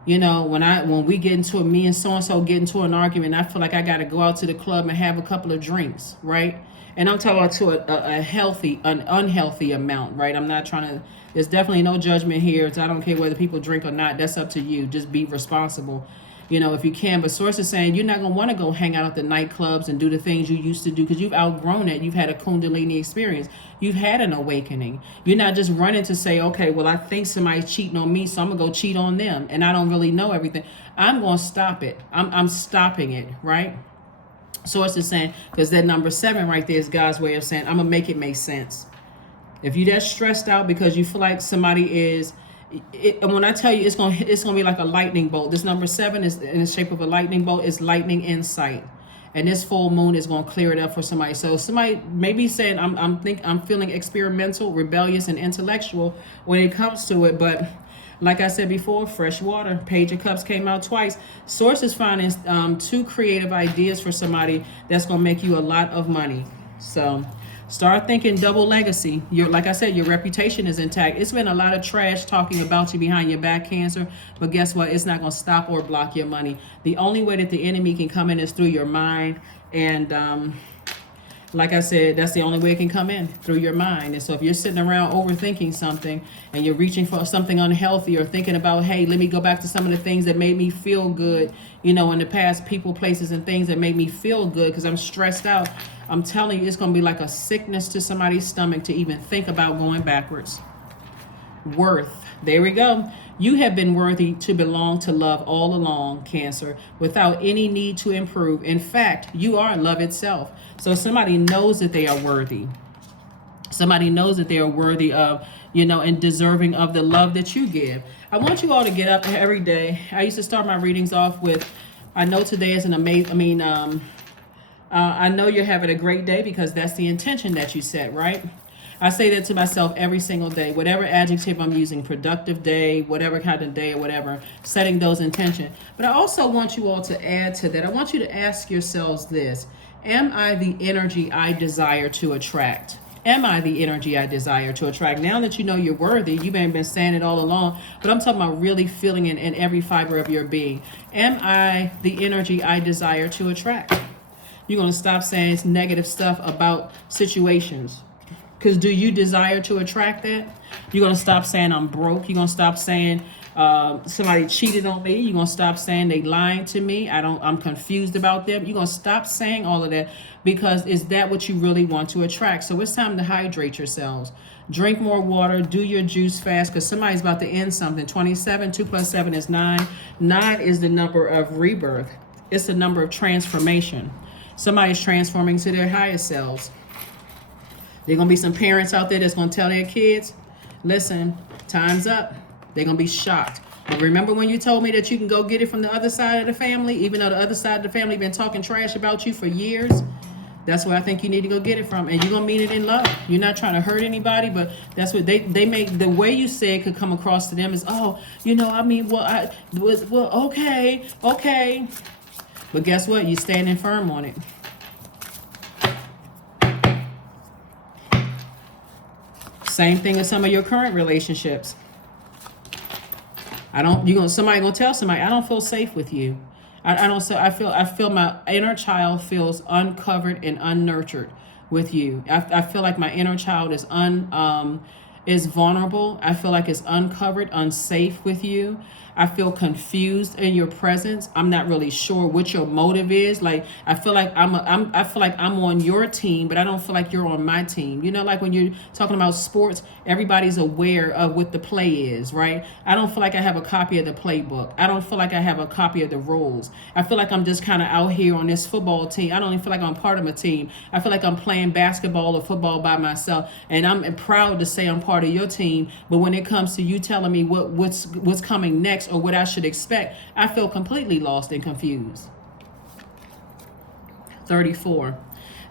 You know, when we get into me and so-and-so get into an argument, I feel like I got to go out to the club and have a couple of drinks, right? And I'm talking about to a healthy, an unhealthy amount, right? I'm not trying to, there's definitely no judgment here. I don't care whether people drink or not. That's up to you. Just be responsible, you know, if you can. But Source is saying you're not going to want to go hang out at the nightclubs and do the things you used to do because you've outgrown it. You've had a Kundalini experience. You've had an awakening. You're not just running to say, okay, well, I think somebody's cheating on me, so I'm going to go cheat on them. And I don't really know everything. I'm going to stop it. I'm stopping it, right? Source is saying, because that number 7 right there is God's way of saying, I'm going to make it make sense. If you're that stressed out because you feel like somebody is, and when I tell you it's gonna be like a lightning bolt. This number 7 is in the shape of a lightning bolt. It's lightning insight, and this full moon is gonna clear it up for somebody. So somebody may be saying I'm feeling experimental, rebellious, and intellectual when it comes to it. But like I said before, fresh water. Page of Cups came out twice. Source is finding 2 creative ideas for somebody that's gonna make you a lot of money. So start thinking double legacy. Like I said, your reputation is intact. It's been a lot of trash talking about you behind your back, Cancer. But guess what? It's not going to stop or block your money. The only way that the enemy can come in is through your mind. And like I said, that's the only way it can come in, through your mind. And so if you're sitting around overthinking something and you're reaching for something unhealthy or thinking about, hey, let me go back to some of the things that made me feel good, you know, in the past, people, places, and things that made me feel good because I'm stressed out, I'm telling you, it's going to be like a sickness to somebody's stomach to even think about going backwards. Worth. There we go. You have been worthy to belong to love all along, Cancer, without any need to improve. In fact, you are love itself. So somebody knows that they are worthy. Somebody knows that they are worthy of, you know, and deserving of the love that you give. I want you all to get up every day. I used to start my readings off with, I know today is an amazing, I know you're having a great day because that's the intention that you set, right? I say that to myself every single day, whatever adjective I'm using, productive day, whatever kind of day or whatever, setting those intentions. But I also want you all to add to that. I want you to ask yourselves this: am I the energy I desire to attract? Am I the energy I desire to attract? Now that you know you're worthy, you may have been saying it all along, but I'm talking about really feeling it in every fiber of your being. Am I the energy I desire to attract? You're going to stop saying negative stuff about situations. Because do you desire to attract that? You're going to stop saying I'm broke. You're going to stop saying somebody cheated on me. You're going to stop saying they lying to me. I'm confused about them. You're going to stop saying all of that because is that what you really want to attract? So it's time to hydrate yourselves. Drink more water. Do your juice fast because somebody's about to end something. 27, 2 plus 7 is 9. 9 is the number of rebirth. It's the number of transformation. Somebody's transforming to their highest selves. There are going to be some parents out there that's going to tell their kids, listen, time's up. They're going to be shocked. But remember when you told me that you can go get it from the other side of the family, even though the other side of the family been talking trash about you for years? That's where I think you need to go get it from. And you're going to mean it in love. You're not trying to hurt anybody, but that's what they make. The way you say it could come across to them is, oh, you know, I mean, okay. But guess what? You're standing firm on it. Same thing with some of your current relationships. Somebody gonna tell somebody, I don't feel safe with you. I feel my inner child feels uncovered and unnurtured with you. I feel like my inner child is vulnerable. I feel like it's uncovered, unsafe with you. I feel confused in your presence. I'm not really sure what your motive is. Like I feel like I'm on your team, but I don't feel like you're on my team. You know, like when you're talking about sports, everybody's aware of what the play is, right? I don't feel like I have a copy of the playbook. I don't feel like I have a copy of the rules. I feel like I'm just kind of out here on this football team. I don't even feel like I'm part of a team. I feel like I'm playing basketball or football by myself, and I'm proud to say I'm part of your team. But when it comes to you telling me what's coming next or what I should expect, I feel completely lost and confused. 34.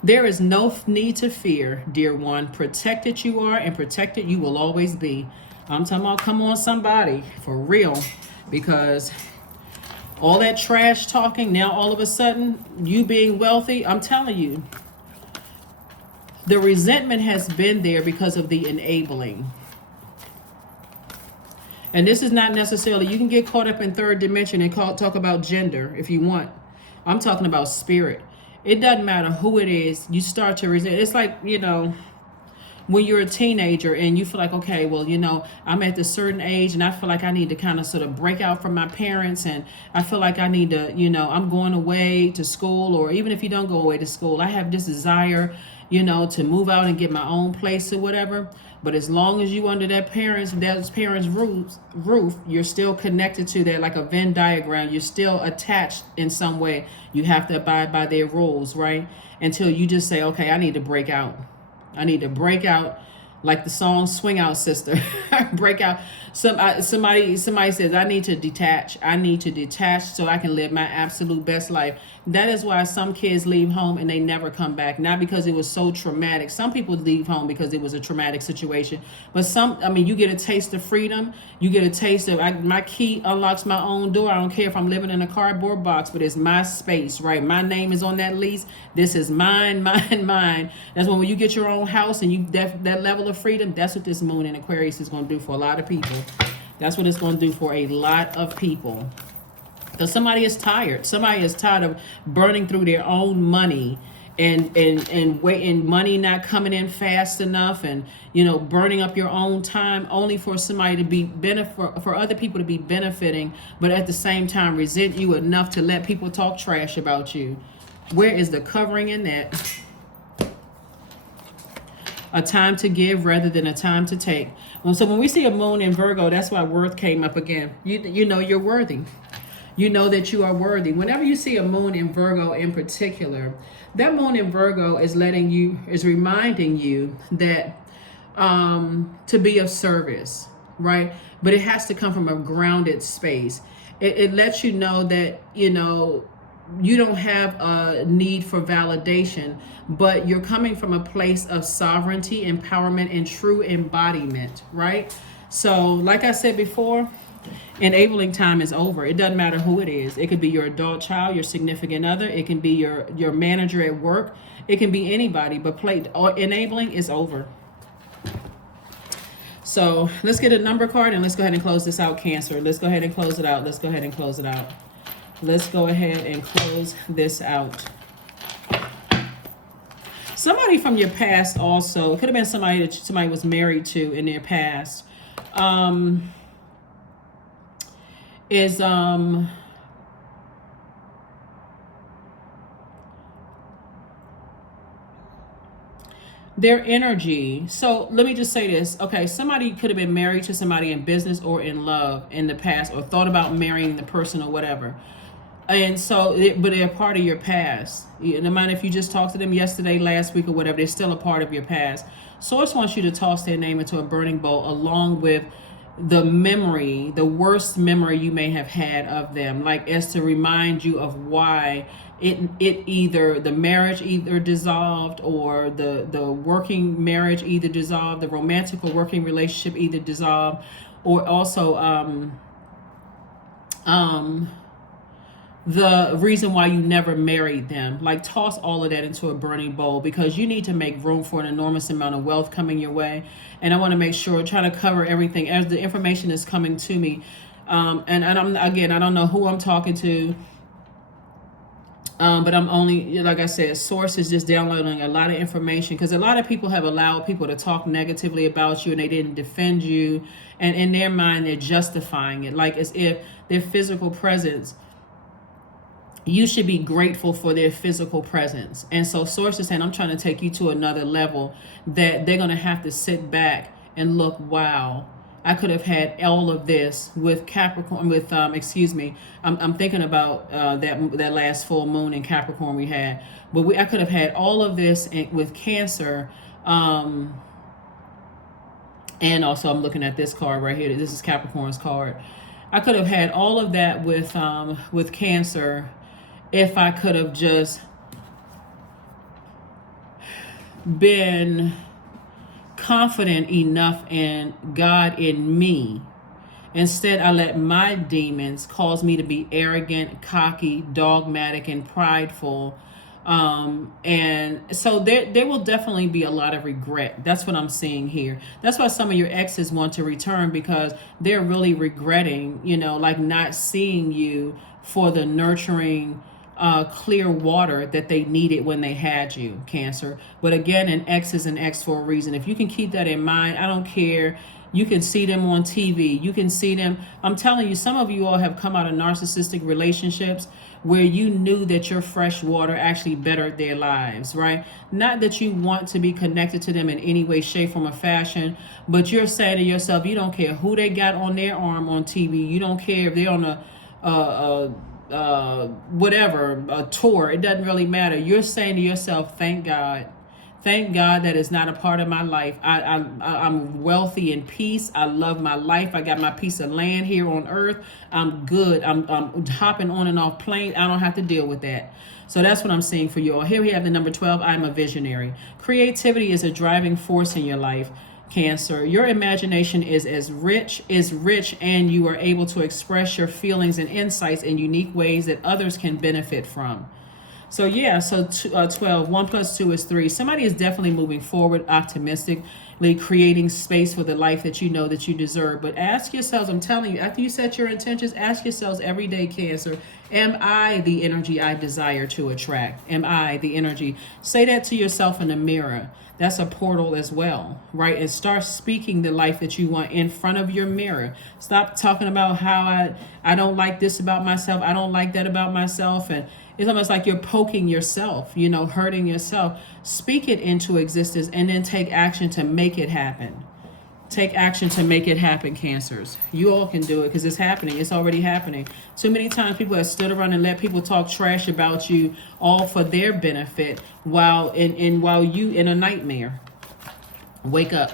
There is no need to fear, dear one. Protected you are, and protected you will always be. I'm talking about, come on, somebody, for real. Because all that trash talking, now all of a sudden, you being wealthy, I'm telling you, the resentment has been there because of the enabling. And this is not necessarily, you can get caught up in third dimension and talk about gender if you want. I'm talking about spirit. It doesn't matter who it is, you start to resent. It's like, when you're a teenager and you feel like, okay, well, I'm at this certain age and I feel like I need to kind of sort of break out from my parents, and I feel like I need to, I'm going away to school, or even if you don't go away to school, I have this desire, to move out and get my own place or whatever. But as long as you under that parents' roof, you're still connected to that, like a Venn diagram. You're still attached in some way. You have to abide by their rules, right? Until you just say, okay, I need to break out. I need to break out, like the song "Swing Out, Sister." Break out. Somebody says, I need to detach. I need to detach so I can live my absolute best life. That is why some kids leave home and they never come back. Not because it was so traumatic. Some people leave home because it was a traumatic situation. But you get a taste of freedom. You get a taste of, my key unlocks my own door. I don't care if I'm living in a cardboard box, but it's my space, right? My name is on that lease. This is mine, mine, mine. That's when you get your own house and you that level of freedom, that's what this moon in Aquarius is going to do for a lot of people. That's what it's going to do for a lot of people. Because somebody is tired. Somebody is tired of burning through their own money and waiting, money not coming in fast enough, and burning up your own time only for somebody to be for other people to be benefiting, but at the same time resent you enough to let people talk trash about you. Where is the covering in that? A time to give rather than a time to take. So when we see a moon in Virgo, that's why worth came up again. You know you're worthy. You know that you are worthy. Whenever you see a moon in Virgo in particular, that moon in Virgo is reminding you that to be of service, right? But it has to come from a grounded space. It lets you know that, you don't have a need for validation, but you're coming from a place of sovereignty, empowerment, and true embodiment, right? So like I said before, enabling time is over. It doesn't matter who it is. It could be your adult child, your significant other. It can be your manager at work. It can be anybody, but enabling is over. So let's get a number card and let's go ahead and close this out, Cancer. Let's go ahead and close it out. Let's go ahead and close it out. Let's go ahead and close this out. Somebody from your past also, it could have been somebody that somebody was married to in their past, their energy. So let me just say this. Okay, somebody could have been married to somebody in business or in love in the past, or thought about marrying the person or whatever. And so, but they're a part of your past. No matter if you just talked to them yesterday, last week, or whatever, they're still a part of your past. Source wants you to toss their name into a burning bowl along with the memory, the worst memory you may have had of them, like as to remind you of why it either the marriage either dissolved, or the working marriage either dissolved, the romantic or working relationship either dissolved, or also the reason why you never married them. Like, toss all of that into a burning bowl, because you need to make room for an enormous amount of wealth coming your way. And I want to make sure, trying to cover everything as the information is coming to me. And I don't know who I'm talking to. But I'm only, like I said, source is just downloading a lot of information, because a lot of people have allowed people to talk negatively about you and they didn't defend you. And in their mind, they're justifying it, like as if their physical presence, you should be grateful for their physical presence. And so source is saying, I'm trying to take you to another level, that they're going to have to sit back and look, wow, I could have had all of this with Capricorn, with, I'm thinking about that last full moon in Capricorn we had. But I could have had all of this with Cancer. And also I'm looking at this card right here. This is Capricorn's card. I could have had all of that with Cancer if I could have just been confident enough in God in me. Instead, I let my demons cause me to be arrogant, cocky, dogmatic, and prideful. And so there will definitely be a lot of regret. That's what I'm seeing here. That's why some of your exes want to return, because they're really regretting, like not seeing you for the nurturing, clear water that they needed when they had you, Cancer. But again, an ex is an ex for a reason. If you can keep that in mind, I don't care. You can see them on TV. You can see them. I'm telling you, some of you all have come out of narcissistic relationships where you knew that your fresh water actually bettered their lives, right? Not that you want to be connected to them in any way, shape, form, or fashion, but you're saying to yourself, you don't care who they got on their arm on TV. You don't care if they're on whatever, a tour. It doesn't really matter. You're saying to yourself, thank God. Thank God that is not a part of my life. I'm wealthy in peace. I love my life. I got my piece of land here on earth. I'm good. I'm hopping on and off planes. I don't have to deal with that. So that's what I'm seeing for you all. Here we have the number 12. I'm a visionary. Creativity is a driving force in your life, Cancer. Your imagination is rich, and you are able to express your feelings and insights in unique ways that others can benefit from. So yeah, 12, 1 plus 2 is 3. Somebody is definitely moving forward optimistically, creating space for the life that you know that you deserve. But ask yourselves, I'm telling you, after you set your intentions, ask yourselves every day, Cancer, am I the energy I desire to attract? Am I the energy? Say that to yourself in the mirror. That's a portal as well, right? And start speaking the life that you want in front of your mirror. Stop talking about how I don't like this about myself. I don't like that about myself. And it's almost like you're poking yourself, hurting yourself. Speak it into existence and then take action to make it happen. Take action to make it happen, Cancers. You all can do it because it's happening. It's already happening. Too many times people have stood around and let people talk trash about you all for their benefit while you in a nightmare. Wake up.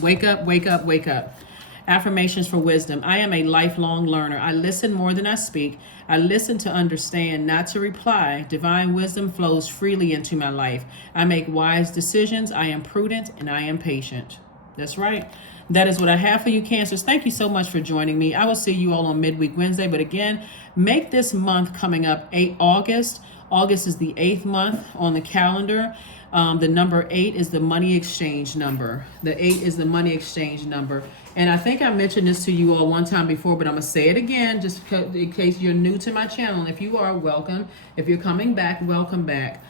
Wake up, wake up, wake up. Affirmations for wisdom. I am a lifelong learner. I listen more than I speak. I listen to understand, not to reply. Divine wisdom flows freely into my life. I make wise decisions. I am prudent and I am patient. That's right. That is what I have for you, Cancers. Thank you so much for joining me. I will see you all on Midweek Wednesday. But again, make this month coming up August. August is the 8th month on the calendar. The number 8 is the money exchange number. The 8 is the money exchange number. And I think I mentioned this to you all one time before, but I'm going to say it again just in case you're new to my channel. And if you are, welcome. If you're coming back, welcome back.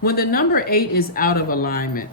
When the number 8 is out of alignment,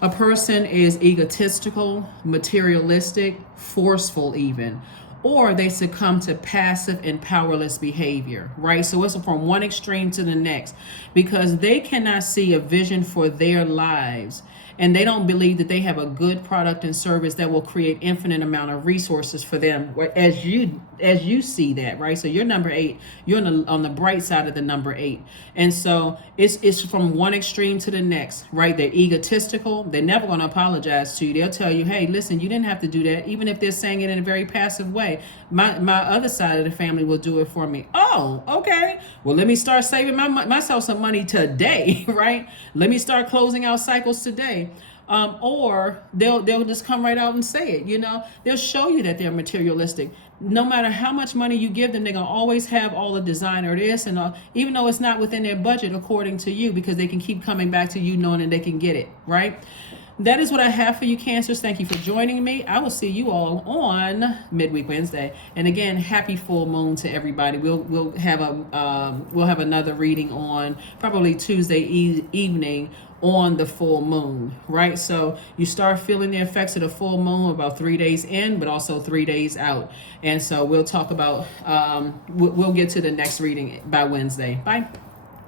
a person is egotistical, materialistic, forceful even, or they succumb to passive and powerless behavior, right? So it's from one extreme to the next because they cannot see a vision for their lives and they don't believe that they have a good product and service that will create infinite amount of resources for them as you see that, right? So you're number 8, you're on the bright side of the number 8. And so it's from one extreme to the next, right? They're egotistical. They're never going to apologize to you. They'll tell you, hey, listen, you didn't have to do that. Even if they're saying it in a very passive way, my other side of the family will do it for me. Oh, okay. Well, let me start saving myself some money today, right? Let me start closing out cycles today. Or they'll just come right out and say it, they'll show you that they're materialistic. No matter how much money you give them, they're going to always have all the designer this and all, even though it's not within their budget according to you, because they can keep coming back to you knowing that they can get it, right? That is what I have for you, Cancers. Thank you for joining me. I will see you all on Midweek Wednesday. And again, happy full moon to everybody. We'll have another reading on probably Tuesday evening on the full moon, right? So you start feeling the effects of the full moon about 3 days in, but also 3 days out. And so we'll talk about, we'll get to the next reading by Wednesday. Bye.